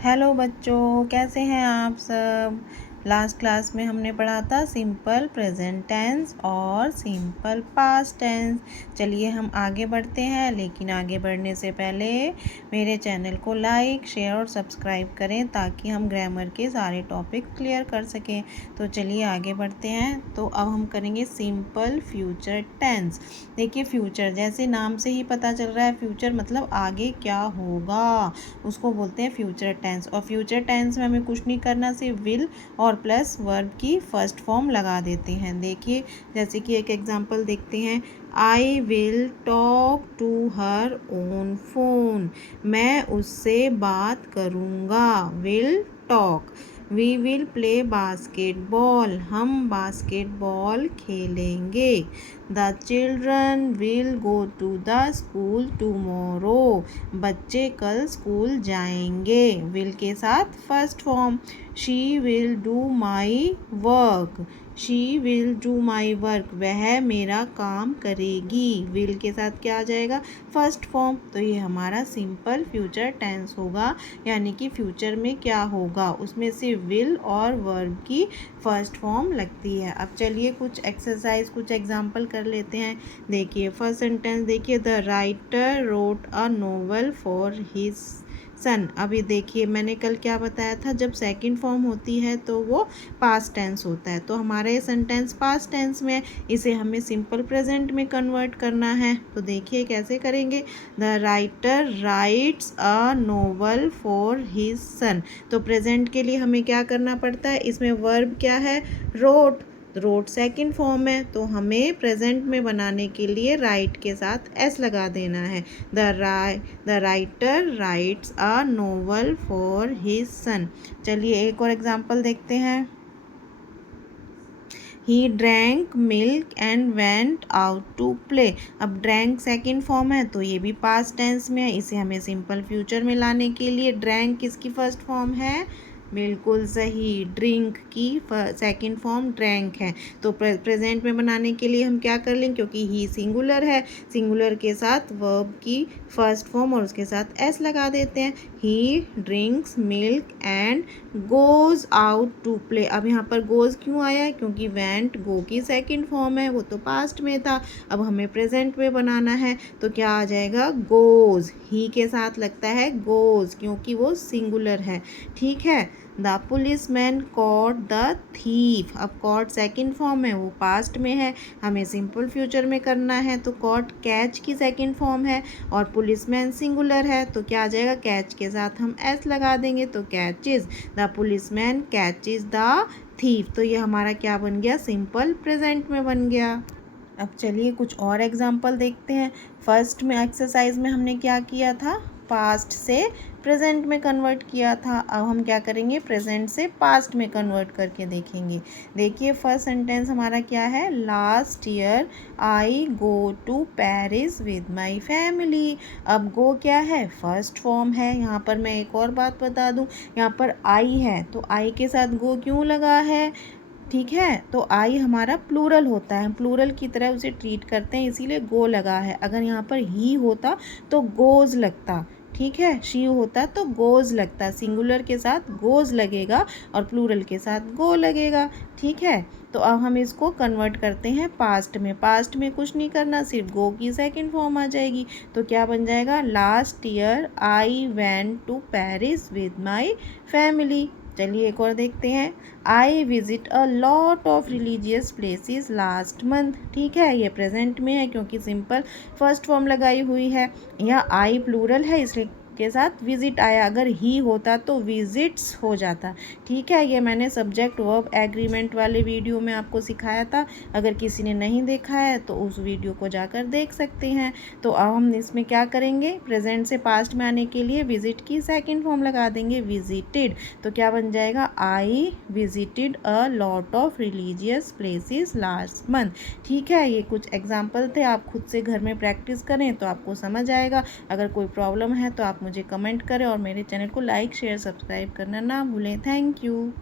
Hello बच्चों, कैसे हैं आप सब। लास्ट क्लास में हमने पढ़ा था सिंपल प्रेजेंट टेंस और सिंपल पास्ट टेंस। चलिए हम आगे बढ़ते हैं, लेकिन आगे बढ़ने से पहले मेरे चैनल को लाइक, शेयर और सब्सक्राइब करें ताकि हम ग्रामर के सारे टॉपिक क्लियर कर सकें। तो चलिए आगे बढ़ते हैं। तो अब हम करेंगे सिंपल फ्यूचर टेंस। देखिए, फ्यूचर जैसे नाम से ही पता चल रहा है, फ्यूचर मतलब आगे क्या होगा, उसको बोलते हैं फ्यूचर टेंस। और फ्यूचर टेंस में हमें कुछ नहीं करना, सिर्फ विल और प्लस वर्ब की फर्स्ट फॉर्म लगा देते हैं। देखिए, जैसे कि एक एग्जांपल देखते हैं। I will talk to her own phone. मैं उससे बात करूँगा। Will talk. We will play basketball. हम बास्केटबॉल खेलेंगे। The children will go to the school tomorrow. बच्चे कल स्कूल जाएंगे। विल के साथ first form. She will do my work. She will do my work. वह मेरा काम करेगी। विल के साथ क्या आ जाएगा, फर्स्ट फॉर्म। तो ये हमारा सिंपल फ्यूचर टेंस होगा, यानी कि फ्यूचर में क्या होगा उसमें से विल और वर्ब की फर्स्ट फॉर्म लगती है। अब चलिए कुछ एक्सरसाइज, कुछ एग्जाम्पल कर लेते हैं। देखिए फर्स्ट सेंटेंस देखिए, the writer wrote a novel for his son. अभी देखिए, मैंने कल क्या बताया था, जब सेकंड फॉर्म होती है तो वो पास्ट टेंस होता है। तो हमारा ये सेंटेंस पास्ट टेंस में है, इसे हमें सिंपल प्रेजेंट में कन्वर्ट करना है। तो देखिए कैसे करेंगे। The writer writes a novel for his son. तो प्रेजेंट के लिए हमें क्या करना पड़ता है, इसमें वर्ब क्या है, रोट। रोट सेकंड फॉर्म है, तो हमें प्रेजेंट में बनाने के लिए राइट के साथ एस लगा देना है। The writer writes a novel for his son. चलिए एक और एग्जाम्पल देखते हैं। He drank milk and went out to play। अब drank सेकेंड फॉर्म है, तो ये भी पास्ट टेंस में है। इसे हमें सिंपल फ्यूचर में लाने के लिए drank किसकी फर्स्ट फॉर्म है, बिल्कुल सही, ड्रिंक की सेकंड फॉर्म ड्रैंक है। तो प्रेजेंट में बनाने के लिए हम क्या कर लें, क्योंकि ही सिंगुलर है, सिंगुलर के साथ वर्ब की फर्स्ट फॉर्म और उसके साथ एस लगा देते हैं। He drinks milk and goes out to play. अब यहाँ पर गोज क्यों आया है, क्योंकि वेंट गो की सेकंड फॉर्म है, वो तो पास्ट में था। अब हमें प्रेजेंट में बनाना है, तो क्या आ जाएगा, गोज। ही के साथ लगता है गोज, क्योंकि वो सिंगुलर है। ठीक है। The police man caught the thief. अब कॉट सेकेंड फॉर्म है, वो पास्ट में है, हमें सिंपल फ्यूचर में करना है। तो कॉट कैच की सेकेंड फॉर्म है और पुलिसमैन सिंगुलर है, तो क्या आ जाएगा, कैच के साथ हम एस लगा देंगे, तो catches. The policeman catches the thief. तो ये हमारा क्या बन गया, सिंपल प्रेजेंट में बन गया। अब चलिए कुछ और एग्जाम्पल देखते हैं। फर्स्ट में एक्सरसाइज में हमने क्या किया था, पास्ट से प्रेजेंट में कन्वर्ट किया था। अब हम क्या करेंगे, प्रेजेंट से पास्ट में कन्वर्ट करके देखेंगे। देखिए फर्स्ट सेंटेंस हमारा क्या है, last year I go to Paris with my family. अब गो क्या है, फर्स्ट फॉर्म है। यहाँ पर मैं एक और बात बता दूँ, यहाँ पर आई है, तो आई के साथ गो क्यों लगा है, ठीक है। तो आई हमारा प्लूरल होता है, हम प्लूरल की तरह उसे ट्रीट करते हैं, इसीलिए गो लगा है। अगर यहाँ पर ही होता तो गोज लगता, ठीक है। शी होता तो गोज लगता, सिंगुलर के साथ गोज लगेगा और प्लूरल के साथ गो लगेगा, ठीक है। तो अब हम इसको कन्वर्ट करते हैं पास्ट में। पास्ट में कुछ नहीं करना, सिर्फ गो की सेकंड फॉर्म आ जाएगी। तो क्या बन जाएगा, last year I went to Paris with my family. चलिए एक और देखते हैं। I visit a lot of religious places last month. ठीक है, ये प्रेजेंट में है क्योंकि सिंपल फर्स्ट फॉर्म लगाई हुई है। यहाँ आई प्लूरल है, इसलिए के साथ विजिट आया, अगर ही होता तो विजिट्स हो जाता, ठीक है। ये मैंने सब्जेक्ट वर्ब एग्रीमेंट वाले वीडियो में आपको सिखाया था, अगर किसी ने नहीं देखा है तो उस वीडियो को जाकर देख सकते हैं। तो अब हम इसमें क्या करेंगे, प्रेजेंट से पास्ट में आने के लिए विजिट की सेकेंड फॉर्म लगा देंगे, विजिटेड। तो क्या बन जाएगा, I visited a lot of religious places last month. ठीक है, ये कुछ एग्जाम्पल थे, आप खुद से घर में प्रैक्टिस करें तो आपको समझ आएगा। अगर कोई प्रॉब्लम है तो आप मुझे कमेंट करें और मेरे चैनल को लाइक, शेयर, सब्सक्राइब करना ना भूलें। Thank you.